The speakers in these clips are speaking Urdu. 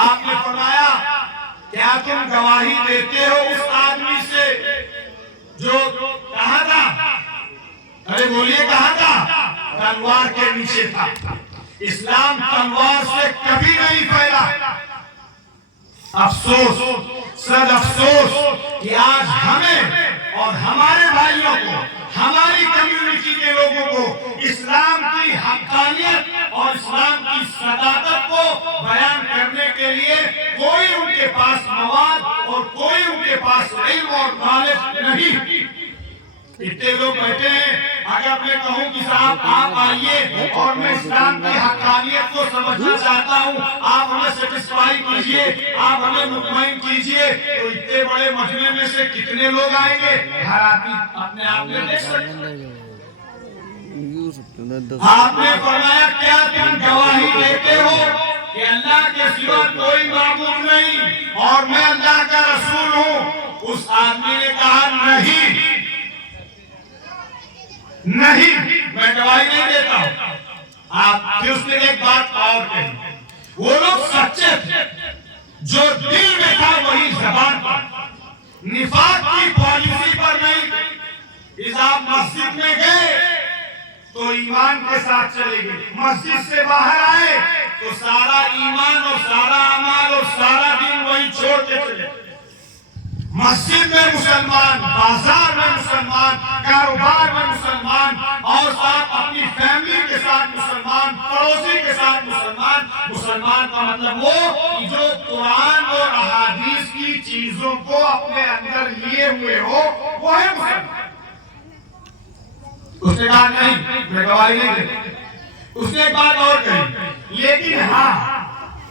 آپ نے فرمایا کیا تم گواہی دیتے ہو اس آدمی سے جو کہاں تھا؟ ارے بولیے کہاں تھا؟ تلوار کے نیچے تھا۔ اسلام تلوار سے کبھی نہیں پھیلا۔ افسوس، صد افسوس کہ آج ہمیں اور ہمارے بھائیوں کو، ہماری کمیونٹی کے لوگوں کو اسلام کی حقانیت اور اسلام کی صداقت کو بیان کرنے کے لیے کوئی ان کے پاس مواد اور کوئی ان کے پاس علم اور نالج نہیں۔ اتنے لوگ بیٹھے ہیں، اگر میں کہوں کہ صاحب آپ آئیے اور میں اسلام کی حقانیت کو سمجھنا چاہتا ہوں، آپ ہمیں سیٹسفائی کیجئے، آپ ہمیں مطمئن کیجئے، تو اتنے بڑے مجمع میں سے کتنے لوگ آئیں گے؟ ہر آدمی اپنے آپ میں دیکھ سکتے ہیں۔ آپ نے فرمایا کیا تم گواہی دیتے ہو کہ اللہ کے سوا کوئی معبود نہیں اور میں اللہ کا رسول ہوں؟ اس آدمی نے کہا نہیں، میں گواہی نہیں دیتا ہوں۔ آپ پھر اس نے ایک بات اور کہی، وہ لوگ سچے تھے، جو دل میں تھا وہی زبان پر، نفاق کی پالیسی پر نہیں تھے۔ اس آپ مسجد میں گئے تو ایمان کے ساتھ چلے گئے، مسجد سے باہر آئے تو سارا ایمان اور سارا عمل اور سارا دن وہی چھوڑ کے چلے۔ مسجد میں مسلمان، بازار میں مسلمان، کاروبار میں مسلمان، اور ساتھ اپنی فیملی کے ساتھ مسلمان، پڑوسی کے ساتھ مسلمان۔ مسلمان کا مطلب وہ جو قرآن اور احادیث کی چیزوں کو اپنے اندر لیے ہوئے ہو، وہ ہے مسلمان۔ اس نے کہا نہیں، میں گواہی نہیں دیتا۔ اس نے ایک بات اور کہی، لیکن ہاں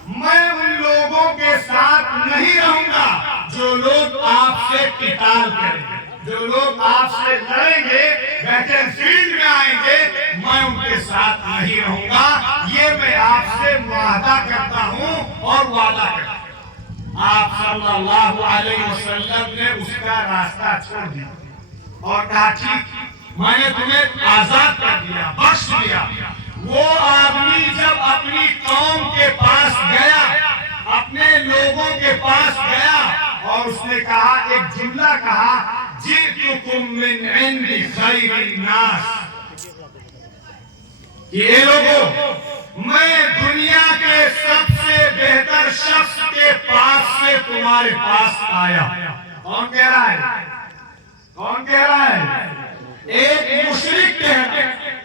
میں ان لوگوں کے ساتھ نہیں رہوں گا جو لوگ آپ سے قتال کریں گے، جو لوگ آپ سے لڑیں گے، بیٹل فیلڈ میں آئیں گے، میں ان کے ساتھ نہیں رہوں گا۔ یہ میں آپ سے وعدہ کرتا ہوں اور وعدہ کرتا ہوں۔ آپ صلی اللہ علیہ وسلم نے اس کا راستہ چھوڑ دیا اور کہا ٹھیک، میں نے تمہیں آزاد کر دیا، بخش دیا۔ وہ آدمی جب اپنی قوم کے پاس گیا، اپنے لوگوں کے پاس گیا اور اس نے کہا، ایک جملہ کہا، جئتکم من عند خیر الناس، کہ اے لوگوں، میں دنیا کے سب سے بہتر شخص کے پاس سے تمہارے پاس آیا۔ کون کہہ رہا ہے؟ کون کہہ رہا ہے؟ ایک مشرک کہتا ہے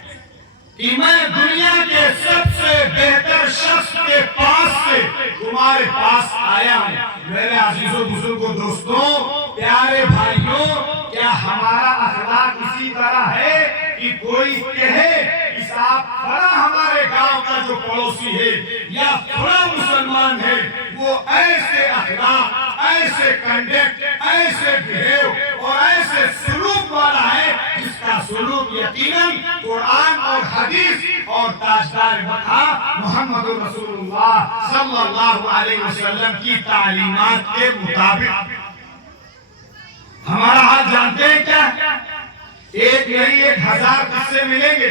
کہ میں دنیا کے سب سے بہتر شخص کے پاس سے تمہارے پاس آیا ہوں۔ میرے عزیزوں، بزرگوں، دوستوں، پیارے بھائیوں، کیا ہمارا اخلاق اسی طرح ہے کہ کوئی کہے کہ صاحب فلاں ہمارے گاؤں کا جو پڑوسی ہے یا فلاں مسلمان ہے، وہ ایسے اخلاق، ایسے کنڈکٹ، ایسے بہیو اور ایسے سلوک والا ہے جس کا سلوک یقیناً قرآن اور حدیث اور تاجدار وطن محمد رسول اللہ صلی اللہ علیہ وسلم کی تعلیمات کے مطابق۔ ہمارا حال جانتے ہیں کیا؟ ایک نہیں 1000 قصے ملیں گے،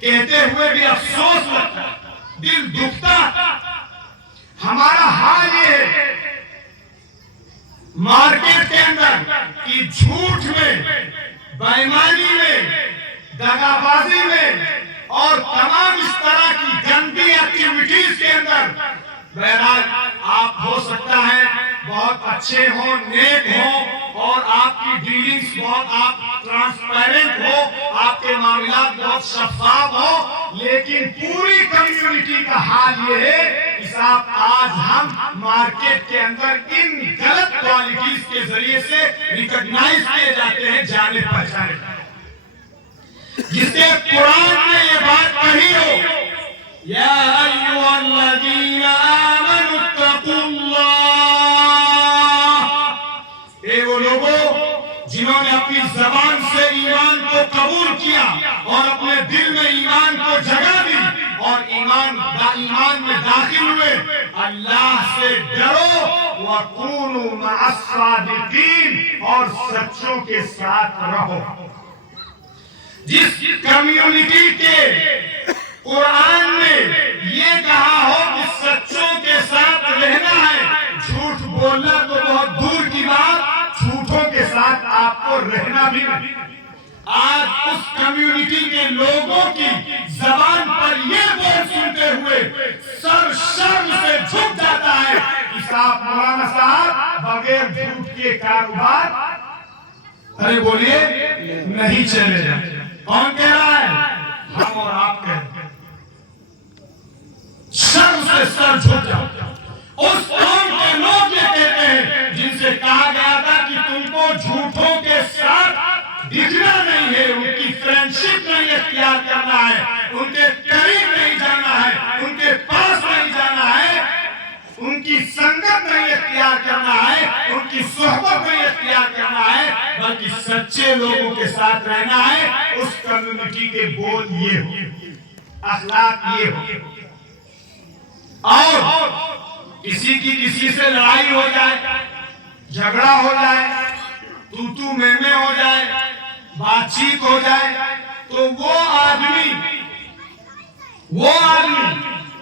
کہتے ہوئے بھی افسوس لگتا، دل دکھتا۔ ہمارا حال یہ ہے مارکیٹ کے اندر کہ جھوٹ میں، بے ایمانی میں، دغا بازی میں اور تمام اس طرح کی گندی ایکٹیویٹیز کے اندر، بہرحال آپ ہو سکتا ہے بہت اچھے ہوں، نیک ہوں اور آپ کی ڈیلنگز بہت آپ ٹرانسپیرنٹ ہو، آپ کے معاملات بہت شفاف ہو، لیکن پوری کمیونٹی کا حال یہ ہے کہ صاحب آج ہم مارکیٹ کے اندر ان غلط کوالٹیز کے ذریعے سے ریکگنائز کیے جاتے ہیں، جانے پہچانے جاتے ہیں۔ جس سے قرآن نے یہ بات کہی ہو، یا ایھا الذین آمنوا اتقوا اللہ، اے وہ لوگوں جنہوں نے اپنی زبان سے ایمان کو قبول کیا اور اپنے دل میں ایمان کو جگہ دی اور ایمان میں داخل ہوئے، اللہ سے ڈرو، وَكُونُوا مَعَ الصَّادِقِينَ، اور سچوں کے ساتھ رہو۔ جس کمیونٹی کے قرآن نے یہ کہا ہو کہ سچوں کے ساتھ رہنا رہنا بھی نہیں۔ آج اس کمیونٹی کے لوگوں کی زبان پر یہ بول سنتے ہوئے سر شرم سے جھک جاتا ہے کہ صاحب مولانا صاحب بغیر جھوٹ کے کاروبار ارے بولیے نہیں چلے گا۔ کون کہہ رہا ہے؟ ہم اور آپ کہہ رہے ہیں۔ شرم سے سر جھک جاؤ۔ اس قوم کے لوگ یہ کہتے ہیں جن سے کہا گیا تھا کہ تم کو جھوٹوں کے ساتھ دکھنا نہیں ہے، ان کی فرینڈشپ نہیں اختیار کرنا ہے، ان کے قریب نہیں جانا ہے، ان کے پاس نہیں جانا ہے، ان کی سنگت نہیں اختیار کرنا ہے، ان کی صحبت نہیں اختیار کرنا ہے، بلکہ سچے لوگوں کے ساتھ رہنا ہے۔ اس کمیونٹی کے بول یہ ہو، اخلاق یہ ہو۔ اور کسی کی کسی سے لڑائی ہو جائے، جھگڑا ہو جائے، تو میں ہو جائے، بات چیت ہو جائے، تو وہ آدمی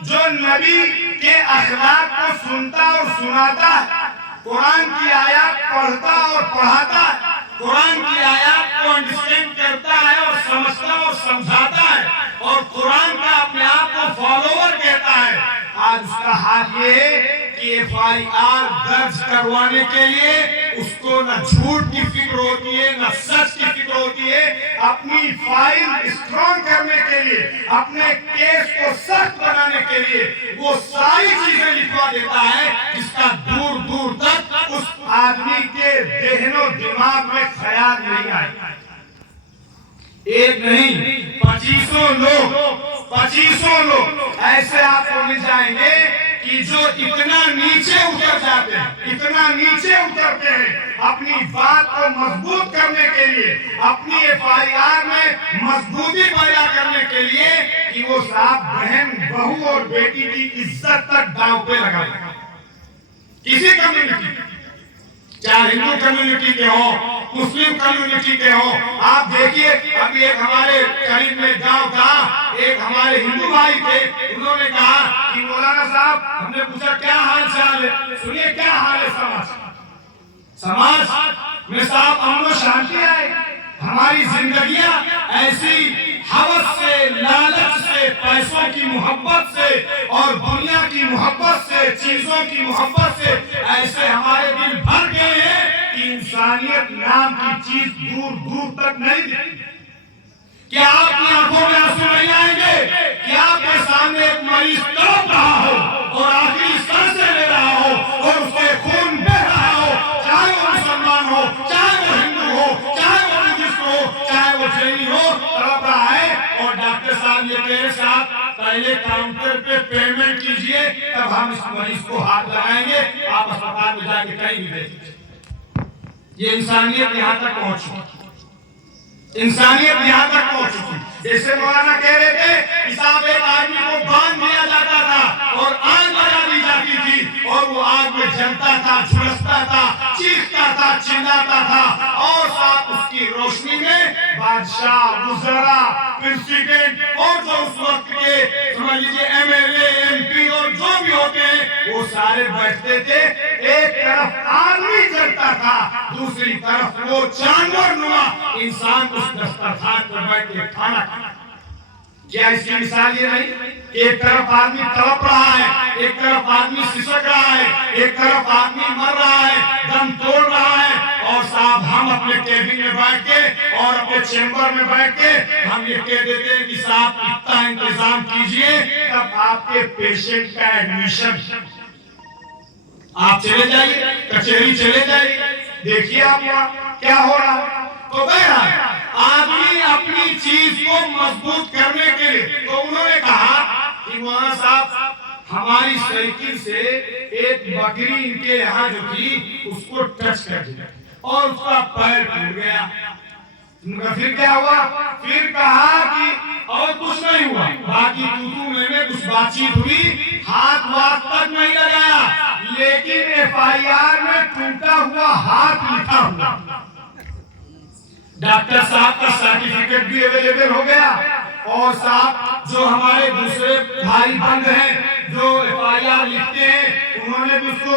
جو نبی کے اخلاق کو سنتا اور سناتا ہے، قرآن کی آیات پڑھتا اور پڑھاتا ہے، قرآن کی آیات کو انڈرسٹینڈ کرتا ہے اور سمجھتا اور سمجھاتا ہے، اور قرآن کا اپنے آپ کو فالوور کہتا ہے، آج اس کا حال یہ ہے کہ FIR درج کروانے کے لیے اس کو نہ جھوٹ کی فکر ہوتی ہے، نہ سچ کی فکر ہوتی ہے۔ اپنی فائل اسٹرانگ کرنے کے لیے، اپنے کیس کو سخت بنانے کے لیے وہ ساری چیزیں لکھوا دیتا ہے جس کا دور دور تک اس آدمی کے ذہن و دماغ میں خیال نہیں آئے۔ ایک نہیں 2500 لوگ ایسے آپ کو مل جائیں گے کہ جو اتنا نیچے اتر جاتے ہیں، اتنا نیچے اترتے ہیں اپنی بات کو مضبوط کرنے کے لیے، اپنی FIR میں مضبوطی پیدا کرنے کے لیے، کہ وہ صاحب بہن بہو اور بیٹی کی عزت تک داؤ پہ لگا دیں۔ کسی کمیونٹی، چاہے ہندو کمیونٹی کے ہوں، مسلم کمیونٹی کے ہوں، آپ دیکھیے ابھی ایک ہمارے قریب میں گاؤں تھا، ایک ہمارے ہندو بھائی تھے، انہوں نے کہا کہ مولانا صاحب، ہم نے پوچھا کیا حال چال ہے؟ سنیے کیا حال ہے سماج میں صاحب امن و شانتی آئے، ہماری زندگیاں ایسی ہوس سے، لالچ سے، پیسوں کی محبت سے اور دنیا کی محبت سے، چیزوں کی محبت سے ایسے ہمارے دل بھر گئے ہیں کہ انسانیت نام کی چیز دور دور تک نہیں دکھتی۔ کیا آپ کی آنکھوں میں آنسو نہیں آئیں گے کہ آپ کے سامنے ایک مریض تڑپ رہا ہو اور آخری سانسیں لے رہا ہو اور اس کے خون بہہ رہا ہو، چاہے وہ مسلمان ہو، چاہے وہ ہندو ہو، چاہے وہ بدھسٹ ہو، چاہے وہ جینی ہو، تڑپ رہا ہے، اور ڈاکٹر صاحب یہ کہہ رہے صاحب پہلے کاؤنٹر پہ پیمنٹ کیجئے تب ہم اس مریض کو ہاتھ لگائیں گے، آپ اسپتال میں جا کے کہیں بھی دیکھیں۔ یہ انسانیت یہاں تک پہنچ چکی، انسانیت یہاں تک پہنچ چکی۔ جیسے مولانا کہہ رہے تھے کہ صاحب ایک آدمی کو باندھ دیا جاتا تھا اور آگ لگا دی جاتی تھی اور وہ آگ میں جلتا تھا، جھلستا تھا، چیختا تھا، چلاتا تھا، اور صاحب اس کی روشنی میں بادشاہ، وزراء، پریزیڈنٹ اور جو اس وقت کے سمجھ لیجیے MLA، MP اور جو بھی ہوتے ہیں وہ سارے بیٹھتے تھے۔ ایک طرف آدمی جلتا تھا، دوسری طرف وہ جانور نما انسان اس دسترخوان پر بیٹھ کے کھانا کھانا۔ کیا اس کی مثال یہ نہیں کہ ایک طرف آدمی تڑپ رہا ہے، ایک طرف آدمی سسک رہا ہے، ایک طرف آدمی مر رہا ہے، دم توڑ رہا ہے، اور صاحب ہم اپنے کیبن میں بیٹھ کے اور اپنے چیمبر میں بیٹھ کے ہم یہ کہہ دیتے ہیں کہ صاحب اتنا انتظام کیجئے تب آپ کے پیشنٹ کا ایڈمیشن، آپ چلے جائیے، کچہری چلے جائیے، دیکھیے آپ کیا ہو رہا ہے۔ تو بہرحال آدمی اپنی چیز کو مضبوط کرنے کے لیے، تو انہوں نے کہا کہ مولانا صاحب ہماری سائیکل سے ایک بکری ان کے یہاں جو تھی اس کو ٹچ کر دیا اور اس کا پیر ٹوٹ گیا۔ پھر کیا ہوا؟ پھر کہا کہ اور کچھ نہیں ہوا، باقی میں کچھ بات چیت ہوئی، ہاتھ وات تک نہیں لگایا، لیکن FIR میں ٹوٹا ہوا ہاتھ لکھا ہوا۔ ڈاکٹر صاحب کا سرٹیفکیٹ بھی اویلیبل ہو گیا، اور صاحب جو ہمارے دوسرے بھائی بند ہیں جو FIR لکھتے ہیں انہوں نے بھی اس کو